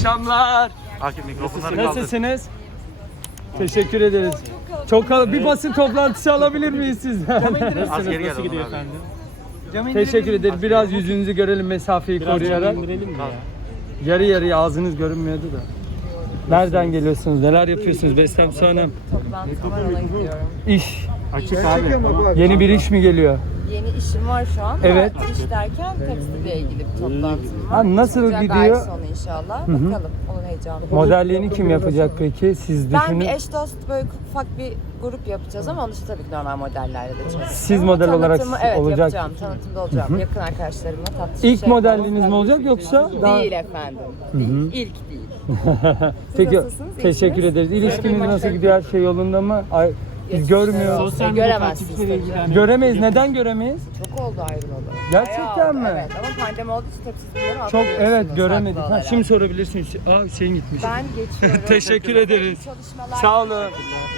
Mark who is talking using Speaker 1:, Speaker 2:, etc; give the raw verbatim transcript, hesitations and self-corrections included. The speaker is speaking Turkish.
Speaker 1: akşamlar.
Speaker 2: Akif mikrofonları kaldır.
Speaker 1: Nasılsınız? Teşekkür ederiz. Çok kal- bir basın toplantısı alabilir miyiz sizden?
Speaker 2: Askeri
Speaker 3: Nasıl gidiyor
Speaker 2: geldi
Speaker 3: efendim?
Speaker 1: Teşekkür ederiz. Biraz yüzünüzü görelim mesafeyi
Speaker 3: Biraz
Speaker 1: koruyarak.
Speaker 3: indirelim mi ya?
Speaker 1: Yarı yarıya ağzınız görünmüyordu da. Nereden geliyorsunuz? Neler yapıyorsunuz Beslem Su Hanım?
Speaker 4: Toplantı var, ona gidiyorum.
Speaker 1: İş.
Speaker 3: Açık abi.
Speaker 1: Yeni bir iş mi geliyor?
Speaker 4: Yeni işim var şu an.
Speaker 1: Evet.
Speaker 4: Ama iş derken tekstille ilgili bir toplantım var.
Speaker 1: Ha, nasıl
Speaker 4: Çıkacak
Speaker 1: gidiyor?
Speaker 4: ay sonu inşallah. Bakalım. Onun heyecanı.
Speaker 1: Modelliğini kim yapacak peki? Siz
Speaker 4: Ben
Speaker 1: düşünün.
Speaker 4: bir eş dost böyle ufak bir grup yapacağız ama onu tabii ki normal modellerle de çalışacağım.
Speaker 1: Siz model
Speaker 4: Tanıtımı,
Speaker 1: olarak
Speaker 4: evet,
Speaker 1: olacak.
Speaker 4: yapacağım. Tanıtımda olacağım. Yakın arkadaşlarımla tatlı
Speaker 1: İlk
Speaker 4: şey
Speaker 1: modelliğiniz
Speaker 4: yapalım.
Speaker 1: mi olacak yoksa daha...
Speaker 4: Değil efendim. Değil. İlk değil.
Speaker 1: Peki
Speaker 4: nasılsınız?
Speaker 1: teşekkür
Speaker 4: İyisiniz?
Speaker 1: ederiz. İlişkiniz nasıl gidiyor? Her şey yolunda mı? Ay, biz görmüyoruz.
Speaker 3: Sosyal
Speaker 4: E,
Speaker 3: medya
Speaker 4: göremezsiniz
Speaker 3: takipçileriyle
Speaker 4: tabii.
Speaker 3: ilgilenen-
Speaker 1: Göremeyiz. Neden göremeyiz?
Speaker 4: Çok oldu ayrılalı.
Speaker 1: Gerçekten
Speaker 4: Bayağı oldu,
Speaker 1: mi?
Speaker 4: Evet ama pandemi olduğu için tabii siz bunları
Speaker 1: Çok
Speaker 4: atlıyorsunuz
Speaker 1: evet göremedik.
Speaker 4: haklı
Speaker 1: Ha,
Speaker 4: olarak.
Speaker 1: şimdi sorabilirsiniz. Aa şeyin gitmiş.
Speaker 4: Ben geçiyorum.
Speaker 1: Teşekkür ederiz.
Speaker 4: Çalışmalar.
Speaker 1: Sağ olun.